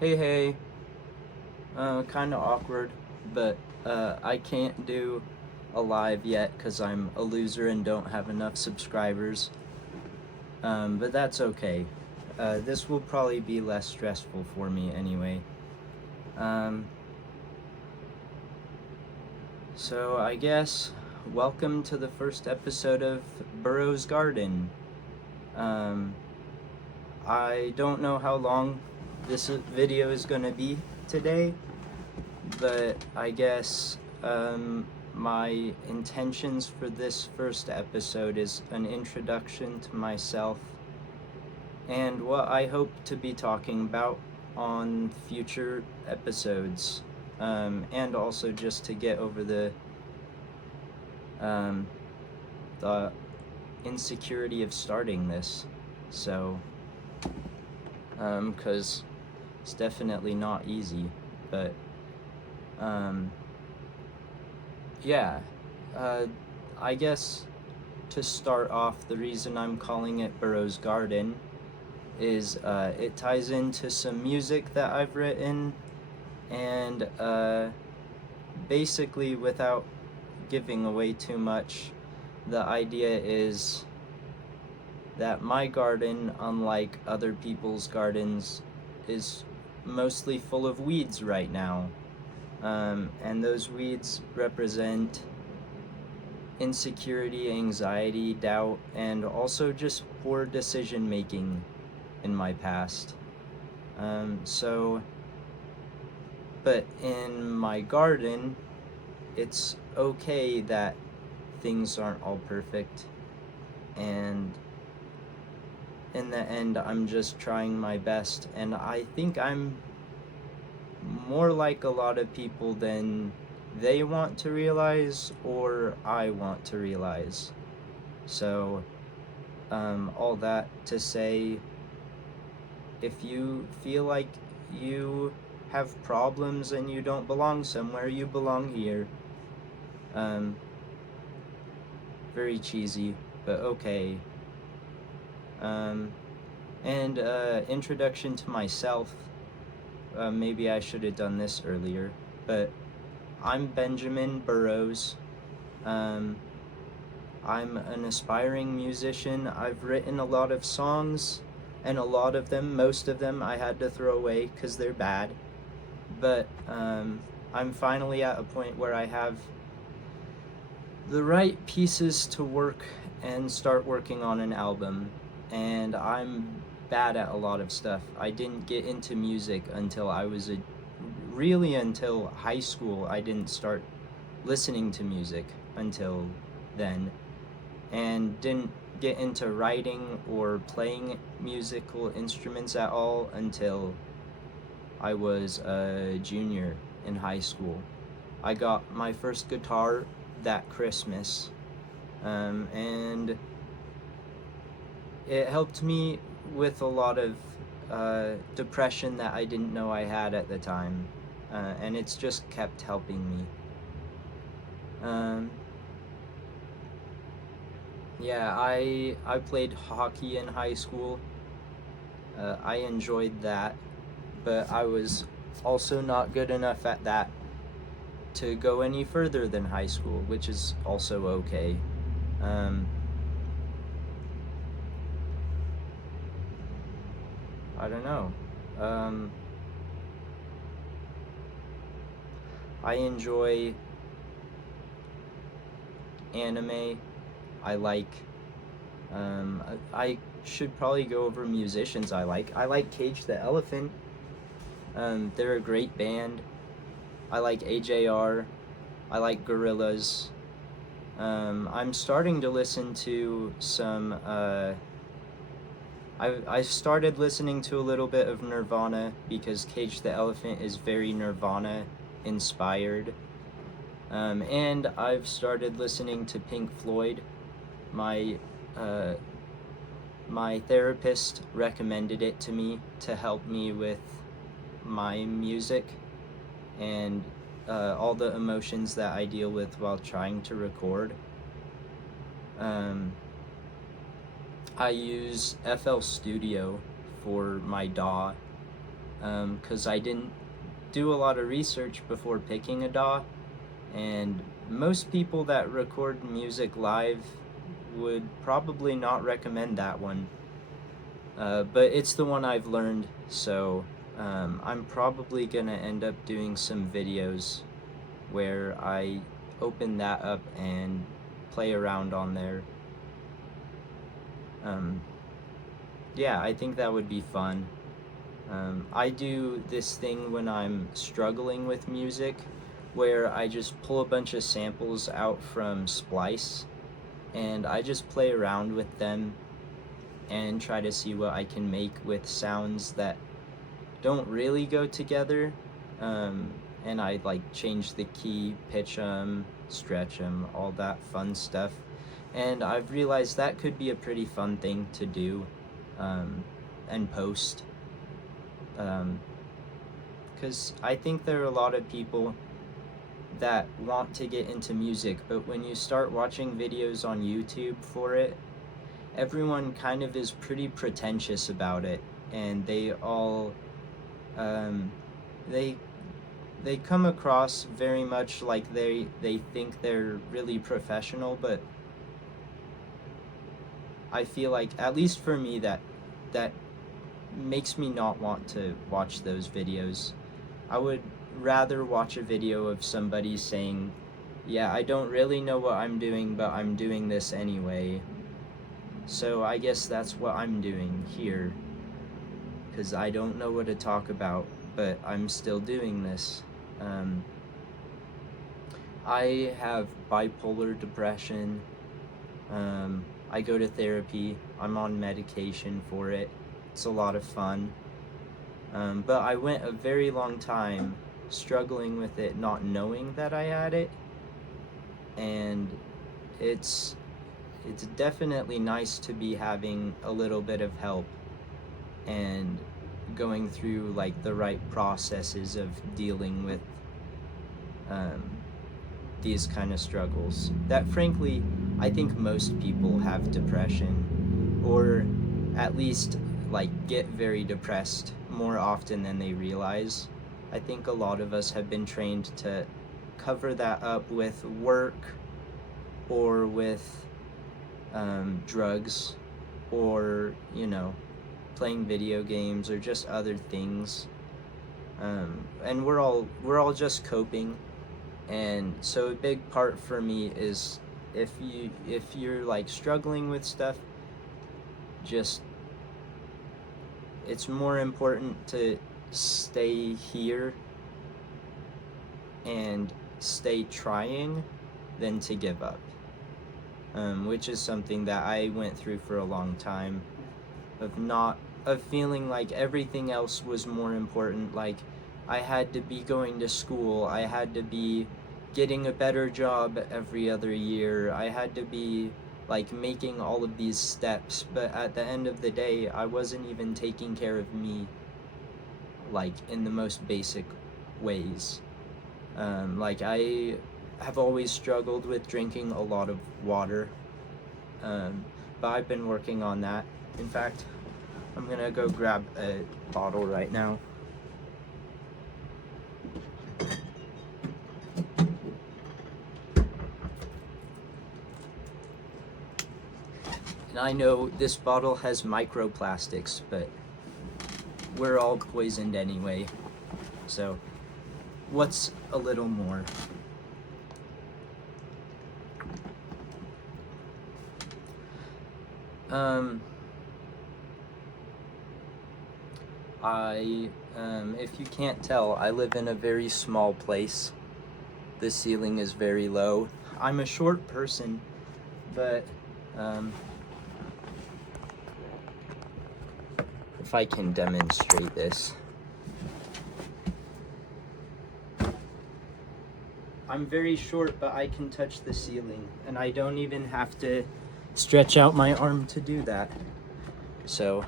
Hey, kind of awkward, but I can't do a live yet because I'm a loser and don't have enough subscribers. But that's okay. This will probably be less stressful for me anyway. Um, so I guess welcome to the first episode of Burrows Garden. Um, I don't know how long this video is gonna be today, but I guess my intentions for this first episode is an introduction to myself and what I hope to be talking about on future episodes, and also just to get over um, the insecurity of starting this. So, because it's definitely not easy, but yeah, I guess to start off, the reason I'm calling it Burrows Garden is it ties into some music that I've written, and basically, without giving away too much, the idea is that my garden, unlike other people's gardens, is mostly full of weeds right now. And those weeds represent insecurity, anxiety, doubt, and also just poor decision making in my past. So, but in my garden, it's okay that things aren't all perfect, and in the end, I'm just trying my best, and I think I'm more like a lot of people than they want to realize or I want to realize. So, all that to say, if you feel like you have problems and you don't belong somewhere, you belong here. Um, very cheesy, but okay. And introduction to myself. Maybe I should have done this earlier, but I'm Benjamin Burrows. I'm an aspiring musician. I've written a lot of songs, and a lot of them, most of them, I had to throw away because they're bad. But I'm finally at a point where I have the right pieces to work and start working on an album. And I'm bad at a lot of stuff. I didn't get into music until until high school. I didn't start listening to music until then, and didn't get into writing or playing musical instruments at all until I was a junior in high school. I got my first guitar that Christmas, and it helped me with a lot of depression that I didn't know I had at the time, and it's just kept helping me. Yeah, I played hockey in high school. I enjoyed that, but I was also not good enough at that to go any further than high school, which is also okay. I don't know. I enjoy anime. I like. I should probably go over musicians I like. I like Cage the Elephant. They're a great band. I like AJR. I like Gorillaz. I'm starting to listen to some. I started listening to a little bit of Nirvana because Cage the Elephant is very Nirvana inspired. And I've started listening to Pink Floyd. My my therapist recommended it to me to help me with my music and all the emotions that I deal with while trying to record. I use FL Studio for my DAW, because I didn't do a lot of research before picking a DAW, and most people that record music live would probably not recommend that one. But it's the one I've learned, so I'm probably gonna end up doing some videos where I open that up and play around on there. Yeah, I think that would be fun. I do this thing when I'm struggling with music where I just pull a bunch of samples out from Splice and I just play around with them and try to see what I can make with sounds that don't really go together. And I like change the key, pitch them, stretch them, all that fun stuff. And I've realized that could be a pretty fun thing to do and post. Because I think there are a lot of people that want to get into music, but when you start watching videos on YouTube for it, everyone kind of is pretty pretentious about it, and they all they come across very much like they think they're really professional, but I feel like, at least for me, that makes me not want to watch those videos. I would rather watch a video of somebody saying, yeah, I don't really know what I'm doing, but I'm doing this anyway. So I guess that's what I'm doing here, because I don't know what to talk about, but I'm still doing this. I have bipolar depression. I go to therapy. I'm on medication for it. It's a lot of fun. But I went a very long time struggling with it, not knowing that I had it. And it's definitely nice to be having a little bit of help and going through like the right processes of dealing with these kind of struggles that, frankly, I think most people have depression, or at least like get very depressed more often than they realize. I think a lot of us have been trained to cover that up with work or with drugs, or playing video games, or just other things, and we're all just coping. And so a big part for me is, if you're like struggling with stuff, just, it's more important to stay here and stay trying than to give up, which is something that I went through for a long time, of feeling like everything else was more important. Like, I had to be going to school, I had to be getting a better job every other year, I had to be like making all of these steps, but at the end of the day, I wasn't even taking care of me, like in the most basic ways. Like, I have always struggled with drinking a lot of water, but I've been working on that. In fact, I'm gonna go grab a bottle right now. And I know this bottle has microplastics, but we're all poisoned anyway. So, what's a little more? If you can't tell, I live in a very small place. The ceiling is very low. I'm a short person, but if I can demonstrate this. I'm very short, but I can touch the ceiling, and I don't even have to stretch out my arm to do that. So,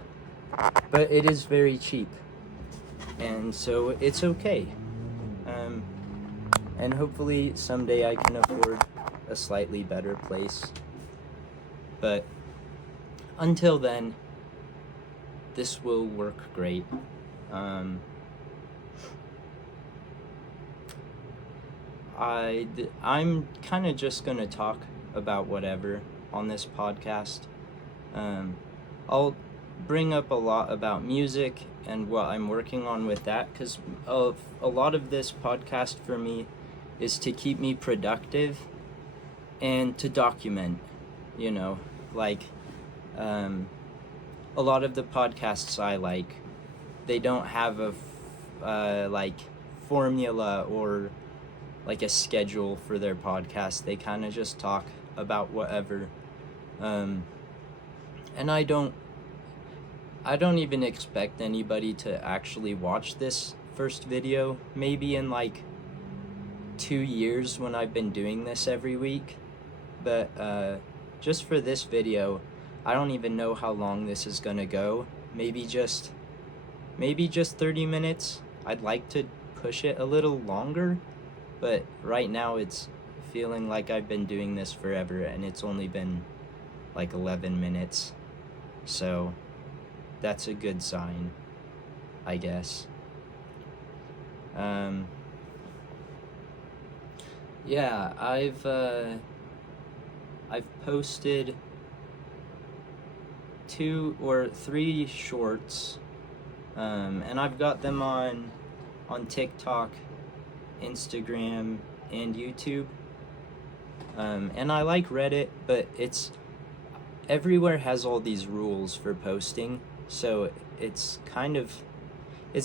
but it is very cheap, and so it's okay. And hopefully someday I can afford a slightly better place. But until then, this will work great. I'm kind of just gonna talk about whatever on this podcast. Um, I'll bring up a lot about music and what I'm working on with that, because a lot of this podcast for me is to keep me productive and to document, you know, like um, a lot of the podcasts I like, they don't have a like formula or like a schedule for their podcast. They kind of just talk about whatever. Um, and I don't even expect anybody to actually watch this first video. Maybe in like 2 years when I've been doing this every week. But just for this video, I don't even know how long this is gonna go. Maybe just 30 minutes. I'd like to push it a little longer, but right now it's feeling like I've been doing this forever and it's only been like 11 minutes. So that's a good sign, I guess. Yeah, I've posted 2 or 3 shorts, and I've got them on TikTok, Instagram, and YouTube. And I like Reddit, but everywhere has all these rules for posting, so it's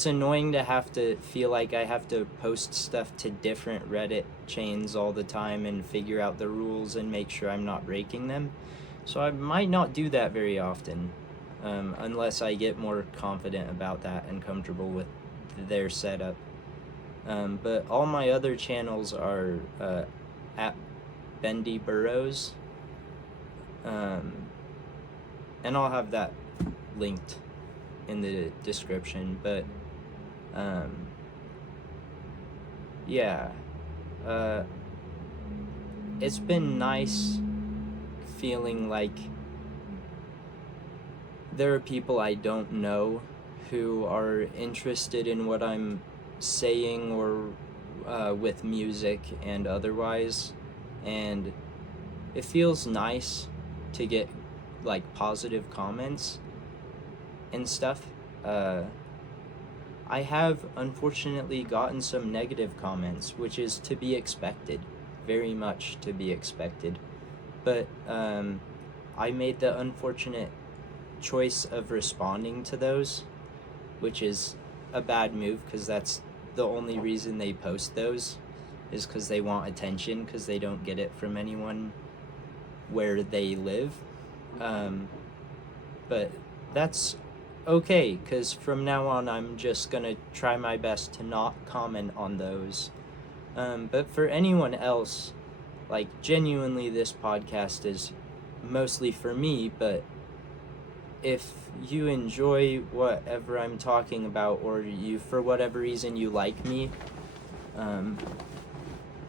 annoying to have to feel like I have to post stuff to different Reddit chains all the time and figure out the rules and make sure I'm not breaking them. So I might not do that very often, unless I get more confident about that and comfortable with their setup. But all my other channels are at Bendy Burrows, and I'll have that linked in the description. But yeah, it's been nice feeling like there are people I don't know who are interested in what I'm saying or with music and otherwise, and it feels nice to get like positive comments and stuff. I have unfortunately gotten some negative comments, which is to be expected, very much to be expected. But I made the unfortunate choice of responding to those, which is a bad move, because that's the only reason they post those, is because they want attention, because they don't get it from anyone where they live. But that's okay, because from now on I'm just gonna try my best to not comment on those. But for anyone else, like, genuinely, this podcast is mostly for me, but if you enjoy whatever I'm talking about, or you, for whatever reason, you like me,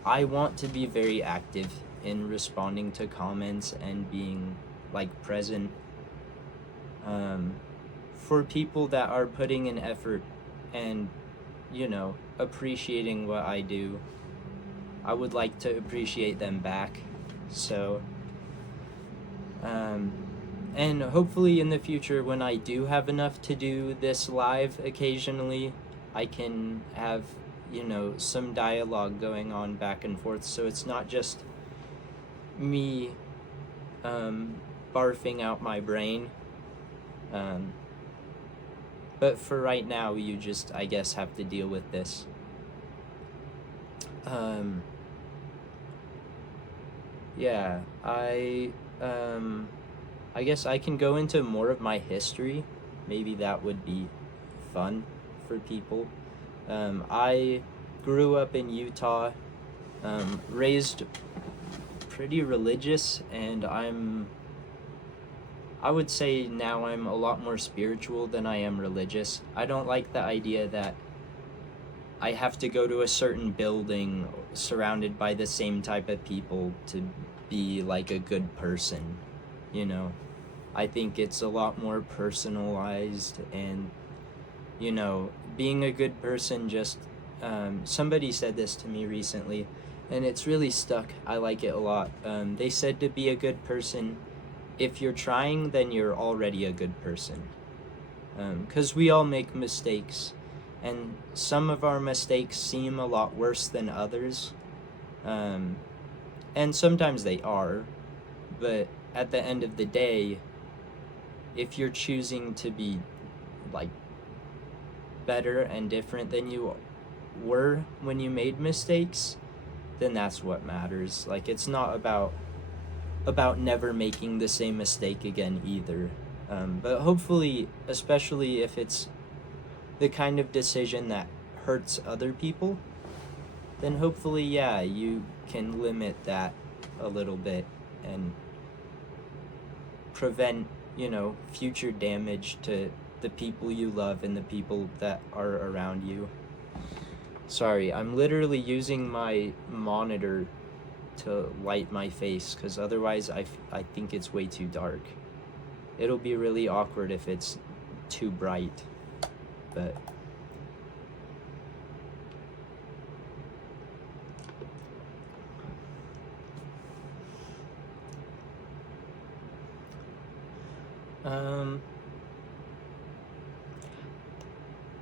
I want to be very active in responding to comments and being, like, present for people that are putting in effort and, you know, appreciating what I do. I would like to appreciate them back. So and hopefully in the future, when I do have enough to do this live occasionally, I can have, you know, some dialogue going on back and forth, so it's not just me barfing out my brain. But for right now, you just, I guess, have to deal with this. Yeah, I guess I can go into more of my history. Maybe that would be fun for people. I grew up in Utah, raised pretty religious, and I would say now I'm a lot more spiritual than I am religious. I don't like the idea that I have to go to a certain building surrounded by the same type of people to be like a good person, you know. I think it's a lot more personalized, and you know, being a good person just, somebody said this to me recently, and it's really stuck. I like it a lot. They said to be a good person, if you're trying, then you're already a good person. Because we all make mistakes, and some of our mistakes seem a lot worse than others. Um, and sometimes they are, but at the end of the day, if you're choosing to be like better and different than you were when you made mistakes, then that's what matters. Like, it's not about never making the same mistake again either. But hopefully, especially if it's the kind of decision that hurts other people, then hopefully, yeah, you can limit that a little bit and prevent, future damage to the people you love and the people that are around you. Sorry, I'm literally using my monitor to light my face because otherwise I think it's way too dark. It'll be really awkward if it's too bright, but um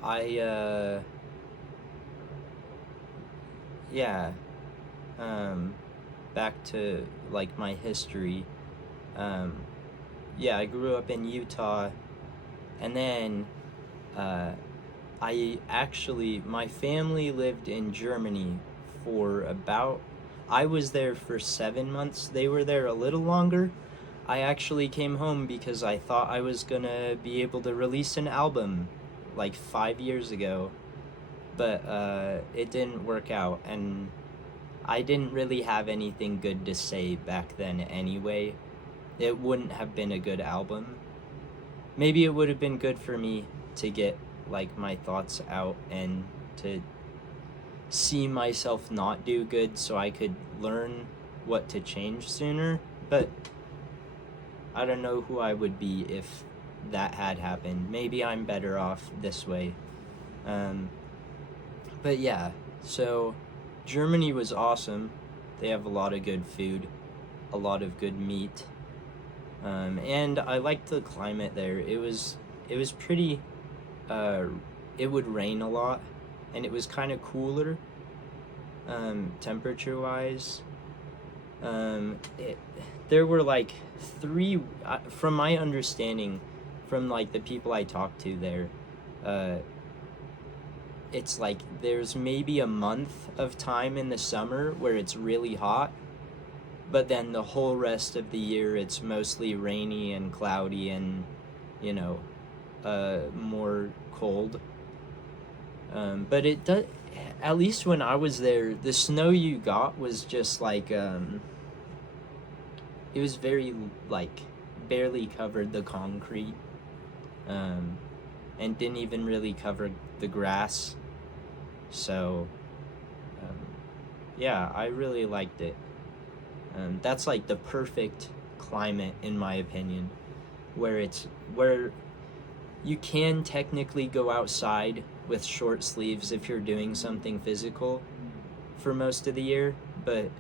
I yeah, back to like my history. um yeah, I grew up in Utah, and then uh my family lived in Germany for about, I was there for 7 months. They were there a little longer. I actually came home because I thought I was gonna be able to release an album like 5 years ago, but it didn't work out, and I didn't really have anything good to say back then anyway. It wouldn't have been a good album. Maybe it would have been good for me to get like my thoughts out and to see myself not do good so I could learn what to change sooner, but I don't know who I would be if that had happened. Maybe I'm better off this way. Um, but yeah, so Germany was awesome. They have a lot of good food, a lot of good meat, and I liked the climate there. It was pretty. It would rain a lot, and it was kind of cooler, temperature wise. There were like three, from my understanding, from like the people I talked to there. It's like there's maybe a month of time in the summer where it's really hot, but then the whole rest of the year it's mostly rainy and cloudy and, you know, more cold. But it does, at least when I was there, the snow you got was just like, it was very, like, barely covered the concrete, and didn't even really cover the grass. So, yeah, I really liked it. That's like the perfect climate, in my opinion, where you can technically go outside with short sleeves if you're doing something physical for most of the year, but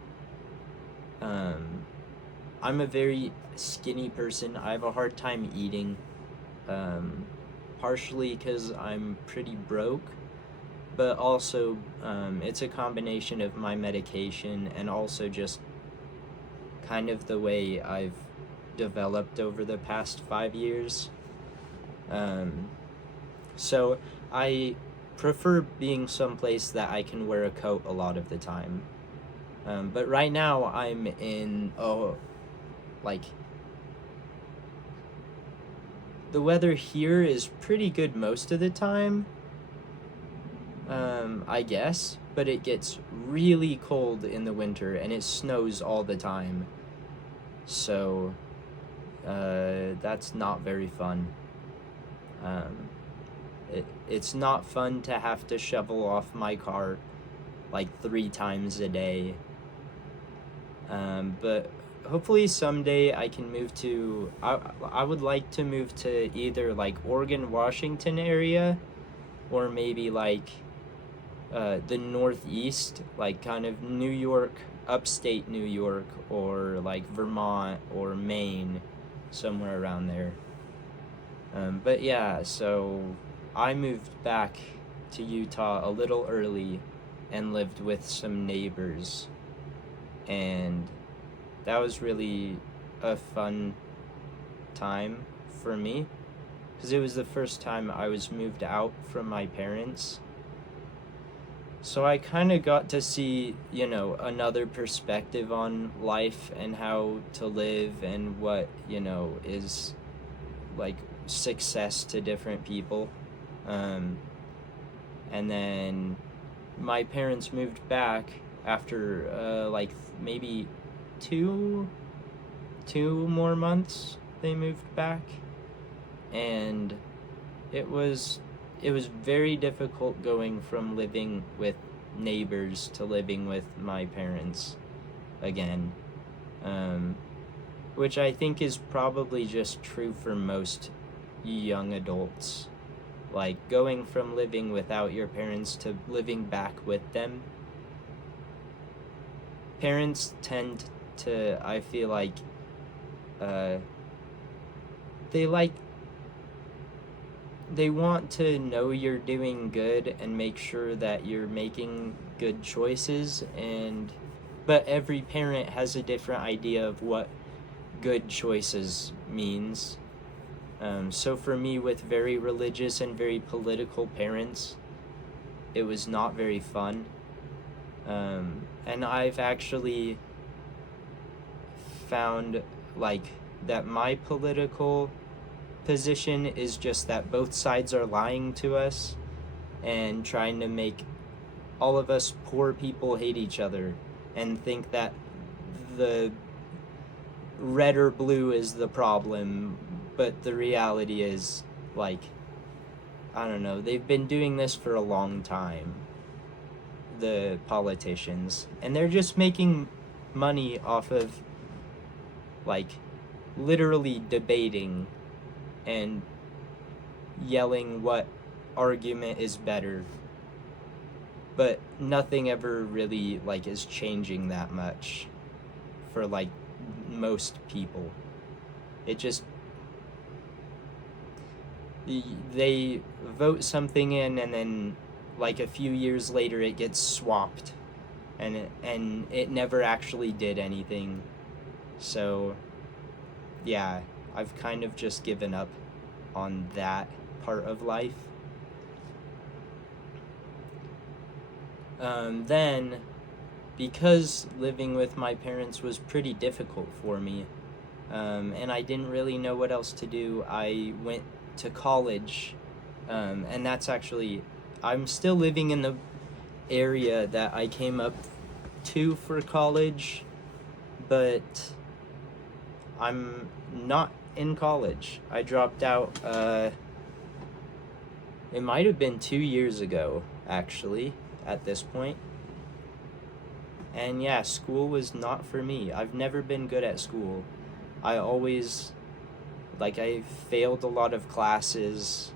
I'm a very skinny person. I have a hard time eating, partially because I'm pretty broke, but also it's a combination of my medication and also just kind of the way I've developed over the past 5 years. So I prefer being someplace that I can wear a coat a lot of the time. But right now I'm in, like, the weather here is pretty good most of the time, I guess, but it gets really cold in the winter and it snows all the time. So, that's not very fun. It's not fun to have to shovel off my car like 3 times a day. But hopefully someday I can move to, I would like to move to either like Oregon, Washington area, or maybe like the Northeast, like kind of New York, upstate New York, or like Vermont or Maine, somewhere around there. But yeah, so I moved back to Utah a little early and lived with some neighbors, and that was really a fun time for me because it was the first time I was moved out from my parents. So I kind of got to see, another perspective on life and how to live and what, is like success to different people. Um, and then my parents moved back after like maybe two more months. They moved back, and it was very difficult going from living with neighbors to living with my parents again, um, which I think is probably just true for most young adults. Like going from living without your parents to living back with them. Parents tend to, I feel like, uh, they like they want to know you're doing good and make sure that you're making good choices, and but every parent has a different idea of what good choices means. So for me, with very religious and very political parents, it was not very fun. And I've actually found like that my political position is just that both sides are lying to us and trying to make all of us poor people hate each other and think that the red or blue is the problem, but the reality is, like, I don't know, they've been doing this for a long time, the politicians, and they're just making money off of, like, literally debating and yelling what argument is better, but nothing ever really, like, is changing that much for, like, most people. It just, they vote something in, and then like a few years later it gets swapped, and it never actually did anything. So yeah, I've kind of just given up on that part of life. Then, because living with my parents was pretty difficult for me, and I didn't really know what else to do, I went to college, and that's actually, I'm still living in the area that I came up to for college, but I'm not in college. I dropped out, it might have been 2 years ago, actually, at this point. And yeah, school was not for me. I've never been good at school. I always, like, I failed a lot of classes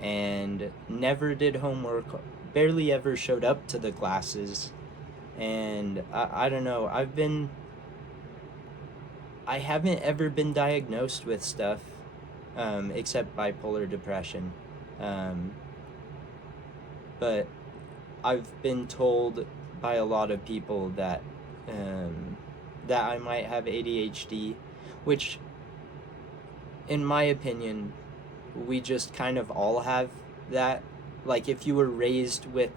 and never did homework, barely ever showed up to the classes. And I don't know, I haven't ever been diagnosed with stuff, except bipolar depression. But I've been told by a lot of people that that I might have ADHD, which, in my opinion, we just kind of all have that. Like, if you were raised with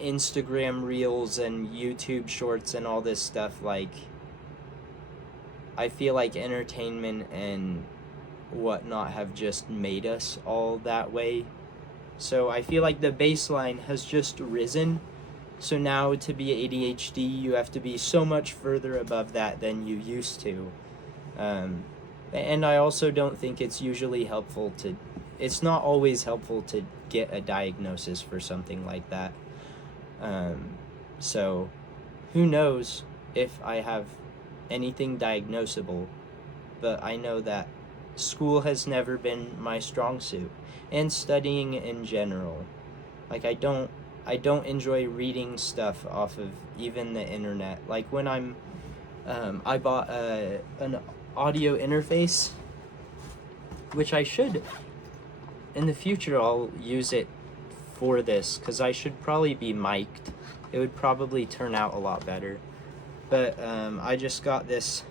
Instagram reels and YouTube shorts and all this stuff, like, I feel like entertainment and whatnot have just made us all that way. So I feel like the baseline has just risen. So now to be ADHD, you have to be so much further above that than you used to. And I also don't think it's usually helpful to, it's not always helpful to get a diagnosis for something like that. So who knows if I have anything diagnosable, but I know that school has never been my strong suit, and studying in general. Like I don't enjoy reading stuff off of even the internet. Like when I bought an audio interface, which I should, in the future I'll use it for this, because I should probably be mic'd. It would probably turn out a lot better. But I just got this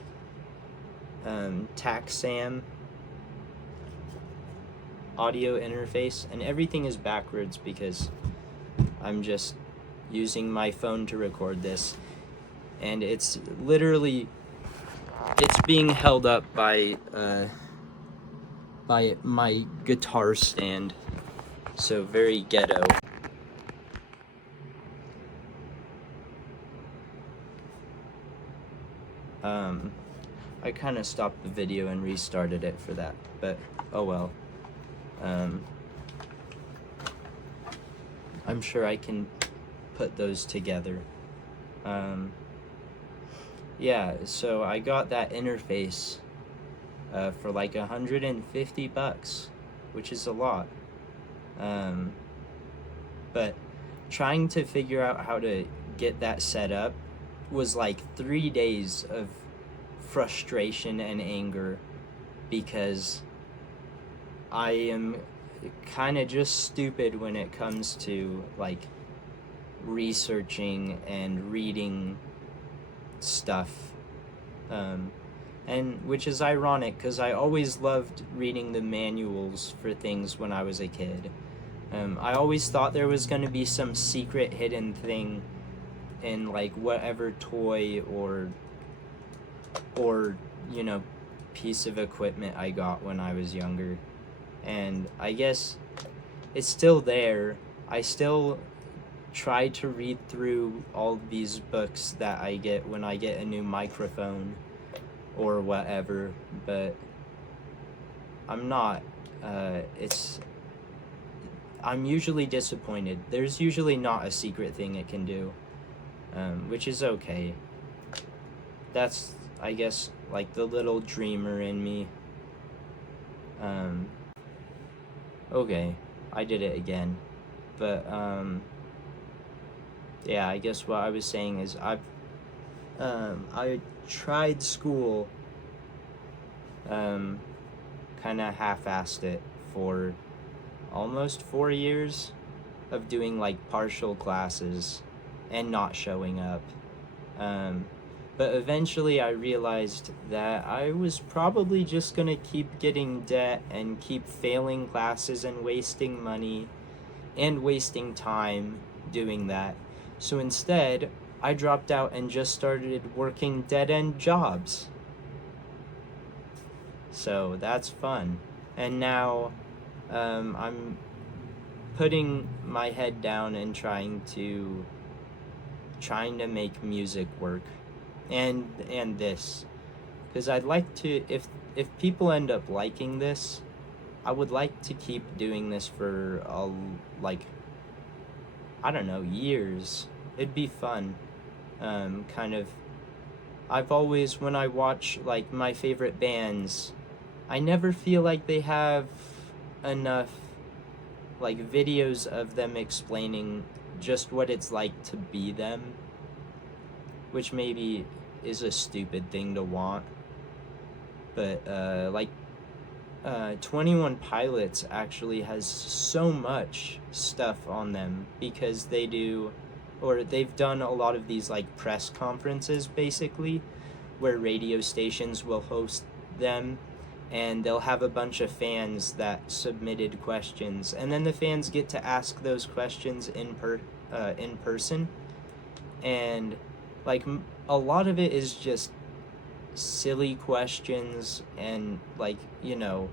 Taxam audio interface, and everything is backwards because I'm just using my phone to record this, and it's being held up by my guitar stand, so very ghetto. I kind of stopped the video and restarted it for that, but oh well. I'm sure I can put those together. Yeah, so I got that interface for like $150, which is a lot. But trying to figure out how to get that set up was like 3 days of frustration and anger, because I am kind of just stupid when it comes to like researching and reading stuff, and which is ironic because I always loved reading the manuals for things when I was a kid. I always thought there was going to be some secret hidden thing in like whatever toy or you know, piece of equipment I got when I was younger, and I guess it's still there. I still try to read through all these books that I get when I get a new microphone or whatever, but I'm not. I'm usually disappointed. There's usually not a secret thing it can do, which is okay. That's, I guess, like the little dreamer in me. Okay, I did it again. But, yeah, I guess what I was saying is I tried school, kind of half-assed it for almost 4 years of doing like partial classes and not showing up. But eventually I realized that I was probably just gonna keep getting debt and keep failing classes and wasting money and wasting time doing that. So instead, I dropped out and just started working dead-end jobs. So that's fun. And now I'm putting my head down and trying to make music work. And this, because I'd like to, if people end up liking this, I would like to keep doing this for like, I don't know, years. It'd be fun. Kind of, I've always, when I watch like my favorite bands, I never feel like they have enough like videos of them explaining just what it's like to be them, which maybe is a stupid thing to want, but 21 Pilots actually has so much stuff on them, because they've done a lot of these like press conferences basically, where radio stations will host them, and they'll have a bunch of fans that submitted questions, and then the fans get to ask those questions in person, and like a lot of it is just silly questions, and like, you know,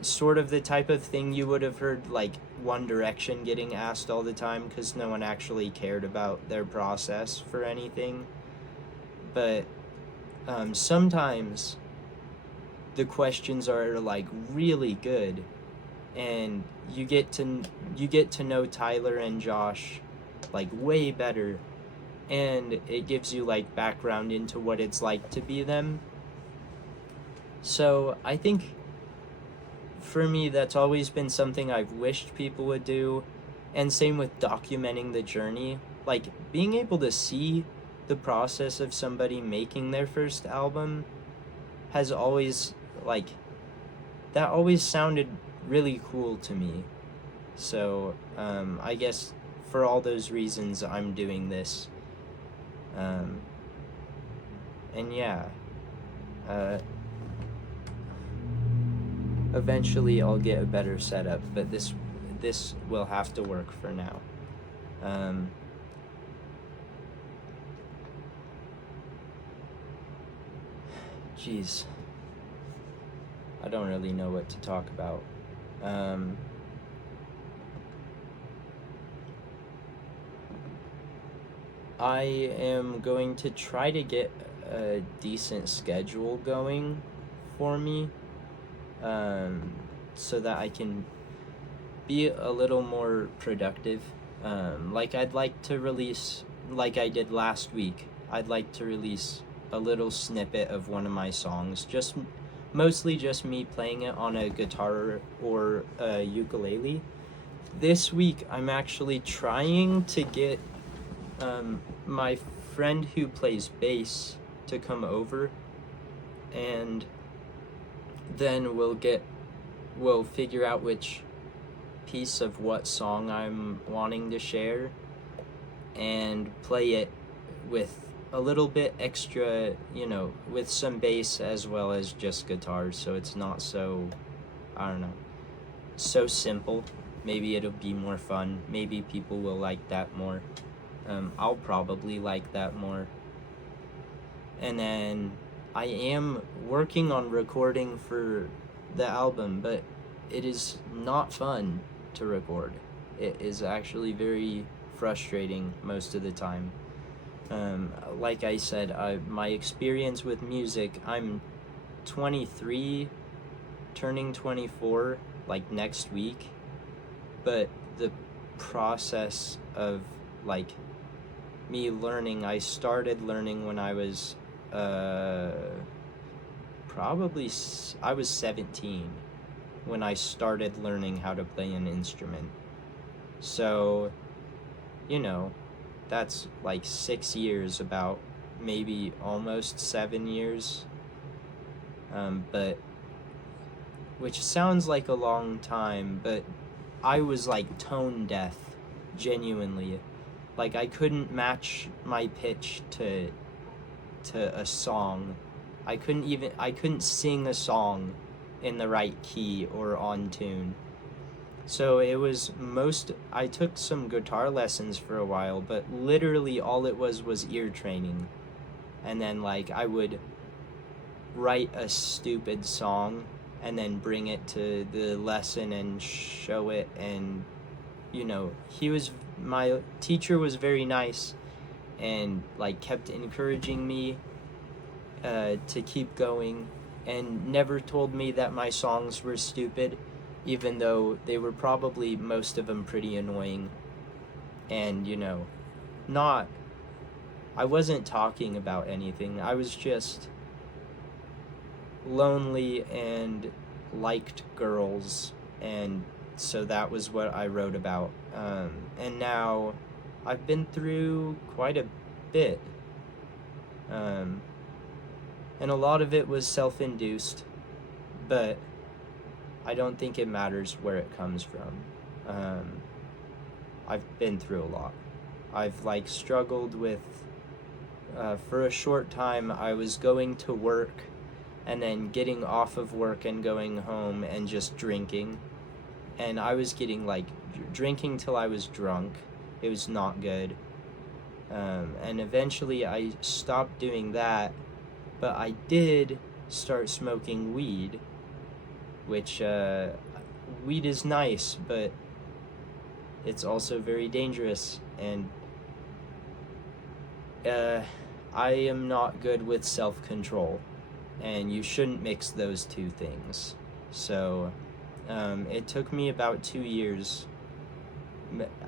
sort of the type of thing you would have heard like One Direction getting asked all the time, because no one actually cared about their process for anything. But sometimes the questions are like really good, and you get to know Tyler and Josh like way better, and it gives you like background into what it's like to be them. So I think for me, that's always been something I've wished people would do. And same with documenting the journey. Like being able to see the process of somebody making their first album has always, like, that always sounded really cool to me. So I guess for all those reasons, I'm doing this. Um, and yeah, uh, eventually I'll get a better setup, but this will have to work for now. Um, Geez, I don't really know what to talk about. Um, I am going to try to get a decent schedule going for me, um, so that I can be a little more productive. Like I'd like to release, like I did last week, I'd like to release a little snippet of one of my songs, just mostly just me playing it on a guitar or a ukulele. This week I'm actually trying to get my friend who plays bass to come over, and then we'll figure out which piece of what song I'm wanting to share and play it with a little bit extra, with some bass as well as just guitars, so it's not so, I don't know, so simple. Maybe it'll be more fun. Maybe people will like that more. I'll probably like that more. And then I am working on recording for the album, but it is not fun to record. It is actually very frustrating most of the time. Like I said, my experience with music, I'm 23, turning 24 like next week, but the process of like me learning, I started learning when I was I was 17 when I started learning how to play an instrument. So, that's like 6 years, about maybe almost 7 years. But which sounds like a long time, but I was like tone deaf, genuinely. Like I couldn't match my pitch to a song. I couldn't sing a song in the right key or on tune. So I took some guitar lessons for a while, but literally all it was ear training. And then like I would write a stupid song and then bring it to the lesson and show it, and my teacher was very nice and like kept encouraging me to keep going, and never told me that my songs were stupid, even though they were probably, most of them, pretty annoying. And not I wasn't talking about anything. I was just lonely and liked girls, and so that was what I wrote about. And now I've been through quite a bit, and a lot of it was self-induced, but I don't think it matters where it comes from. I've been through a lot. I've like struggled with, for a short time I was going to work and then getting off of work and going home and just drinking. And I was getting like drinking till I was drunk. It was not good. And eventually I stopped doing that, but I did start smoking weed, which weed is nice, but it's also very dangerous, and I am not good with self-control, and you shouldn't mix those two things. So it took me about 2 years,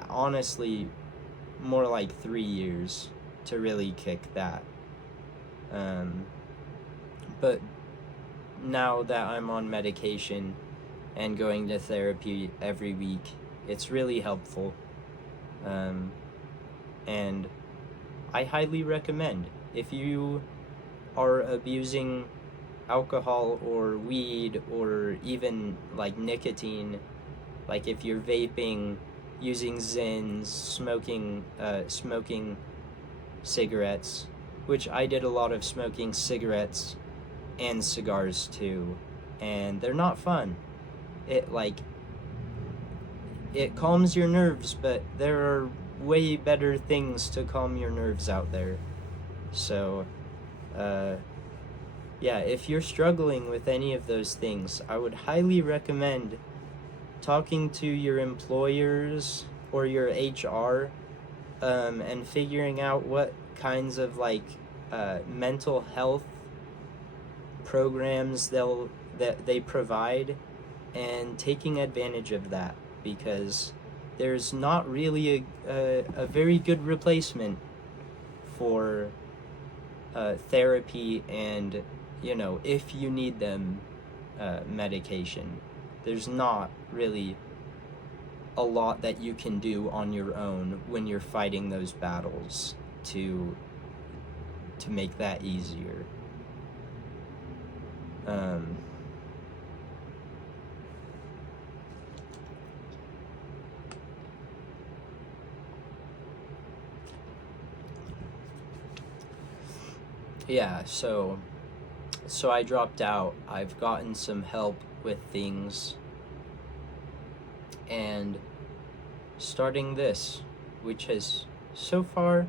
honestly more like 3 years, to really kick that. But now that I'm on medication and going to therapy every week, it's really helpful. And I highly recommend, if you are abusing alcohol or weed or even like nicotine, like if you're vaping, using Zins, smoking cigarettes, which I did a lot of smoking cigarettes and cigars too, and they're not fun. It calms your nerves, but there are way better things to calm your nerves out there. So yeah, if you're struggling with any of those things, I would highly recommend talking to your employers or your HR, and figuring out what kinds of mental health programs that they provide, and taking advantage of that, because there's not really a very good replacement for therapy and, if you need them, medication. There's not really a lot that you can do on your own when you're fighting those battles to make that easier. Yeah, so I dropped out. I've gotten some help with things, and starting this, which has so far,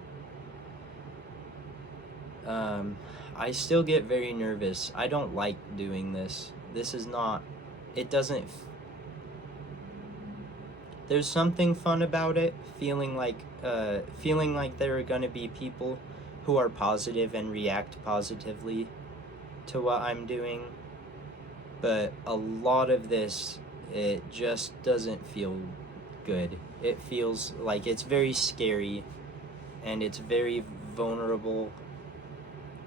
I still get very nervous. I don't like doing this. This is not, it doesn't, there's something fun about it, feeling like there are gonna be people who are positive and react positively to what I'm doing, but a lot of this, it just doesn't feel good. It feels like it's very scary, and it's very vulnerable,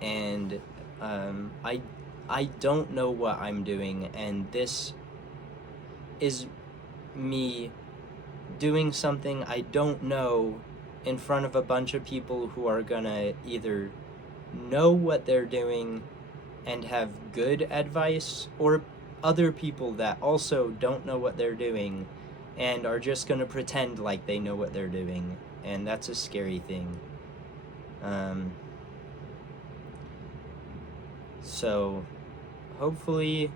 and I don't know what I'm doing, and this is me doing something I don't know in front of a bunch of people who are gonna either know what they're doing and have good advice, or other people that also don't know what they're doing and are just gonna pretend like they know what they're doing, and that's a scary thing. So hopefully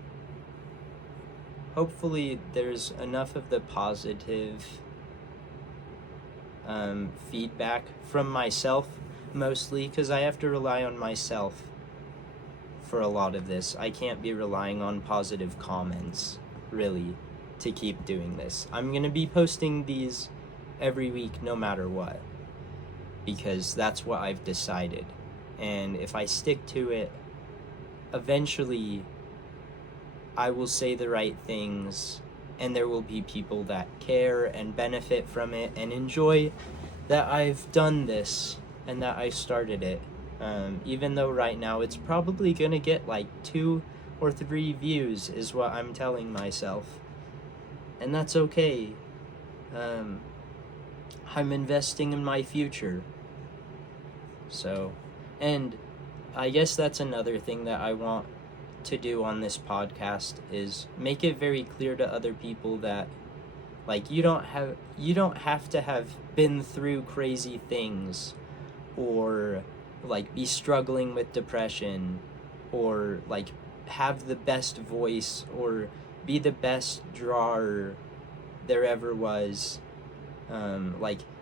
there's enough of the positive feedback from myself, mostly, because I have to rely on myself for a lot of this. I can't be relying on positive comments, really, to keep doing this. I'm going to be posting these every week no matter what, because that's what I've decided. And if I stick to it, eventually I will say the right things, and there will be people that care and benefit from it and enjoy that I've done this and that I started it. Even though right now it's probably gonna get like 2 or 3 views is what I'm telling myself, and that's okay. I'm investing in my future. So, and I guess that's another thing that I want to do on this podcast, is make it very clear to other people that you don't have to have been through crazy things, or be struggling with depression, or have the best voice, or be the best drawer there ever was.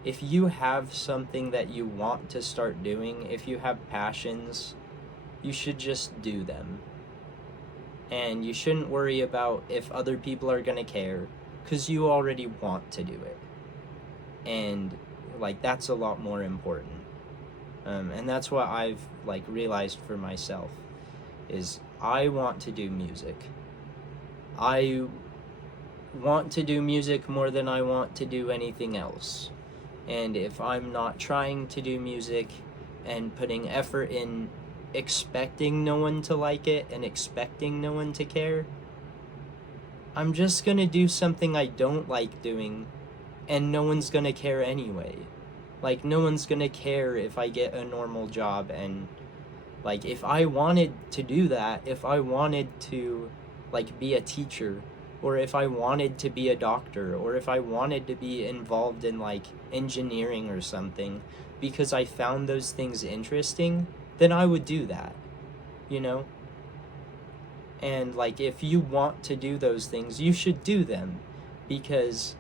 If you have something that you want to start doing, if you have passions, you should just do them. And you shouldn't worry about if other people are gonna care, because you already want to do it. And that's a lot more important. And that's what I've realized for myself, is I want to do music. I want to do music more than I want to do anything else. And if I'm not trying to do music and putting effort in expecting no one to like it and expecting no one to care, I'm just gonna do something I don't like doing, and no one's gonna care anyway. Like, no one's gonna care if I get a normal job. And like, if I wanted to do that, if I wanted to like be a teacher, or if I wanted to be a doctor, or if I wanted to be involved in like engineering or something, because I found those things interesting, then I would do that, you know? And like, if you want to do those things, you should do them, because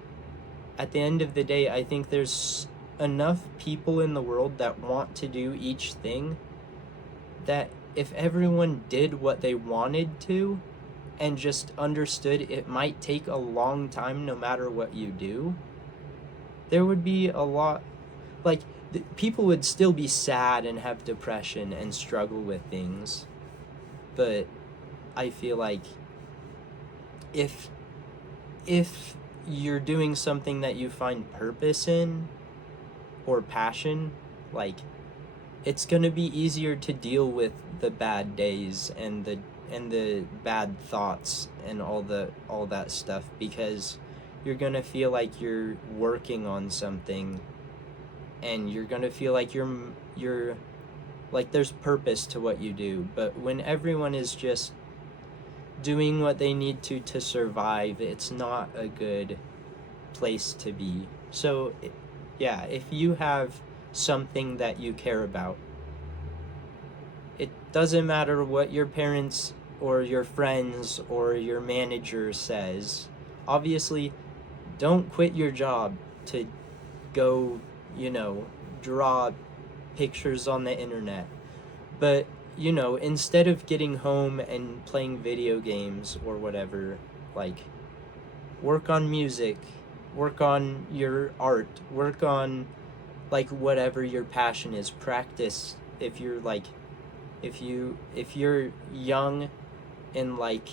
at the end of the day, I think there's enough people in the world that want to do each thing, that if everyone did what they wanted to and just understood it might take a long time no matter what you do, there would be a lot, like, people would still be sad and have depression and struggle with things. But I feel like if you're doing something that you find purpose in or passion, like, it's gonna be easier to deal with the bad days and the bad thoughts and all that stuff, because you're gonna feel like you're working on something, and you're gonna feel like you're like, there's purpose to what you do. But when everyone is just doing what they need to survive, it's not a good place to be. So yeah, if you have something that you care about, it doesn't matter what your parents or your friends or your manager says. Obviously, don't quit your job to go, draw pictures on the internet. But, instead of getting home and playing video games or whatever, like, work on music, work on your art, work on, like, whatever your passion is. Practice. If you're young and like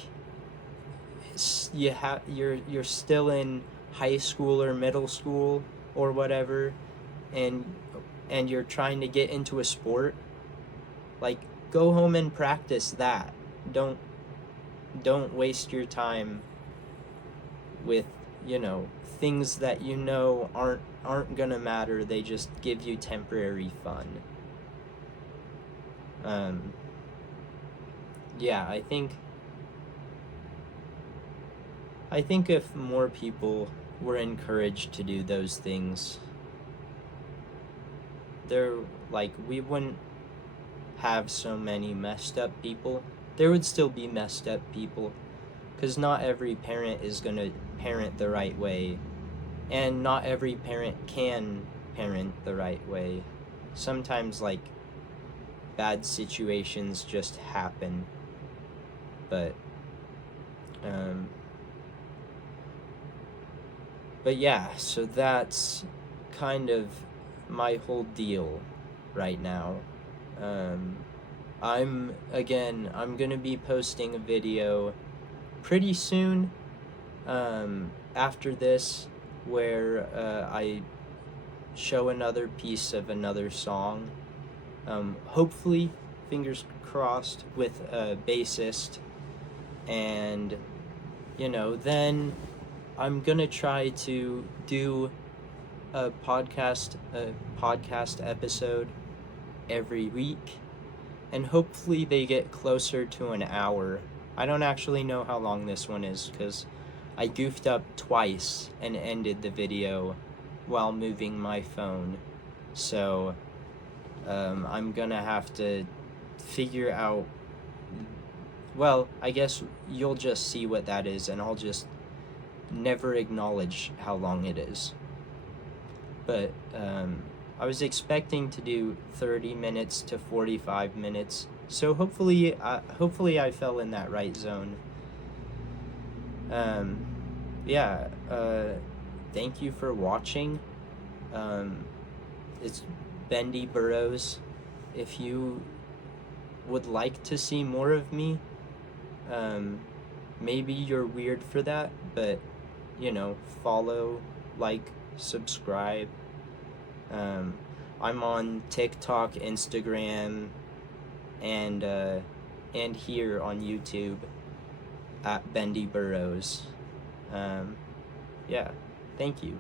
you're still in high school or middle school or whatever, and you're trying to get into a sport, like, go home and practice that. Don't waste your time with things that aren't gonna matter. They just give you temporary fun. Yeah, I think if more people were encouraged to do those things, we wouldn't have so many messed up people. There would still be messed up people, because not every parent is gonna parent the right way, and not every parent can parent the right way. Sometimes, like, bad situations just happen. But yeah, so that's kind of my whole deal right now. I'm gonna be posting a video pretty soon, after this, where I show another piece of another song, hopefully, fingers crossed, with a bassist. And then I'm gonna try to do a podcast episode every week, and hopefully they get closer to an hour. I don't actually know how long this one is, because I goofed up twice and ended the video while moving my phone. So I'm gonna have to figure out, well, I guess you'll just see what that is, and I'll just never acknowledge how long it is. But I was expecting to do 30 minutes to 45 minutes, so hopefully I fell in that right zone. Yeah, thank you for watching. It's Bendy Burrows. If you would like to see more of me, maybe you're weird for that, but follow, like, subscribe. I'm on TikTok, Instagram, and here on YouTube at Bendy Burrows. Yeah, thank you.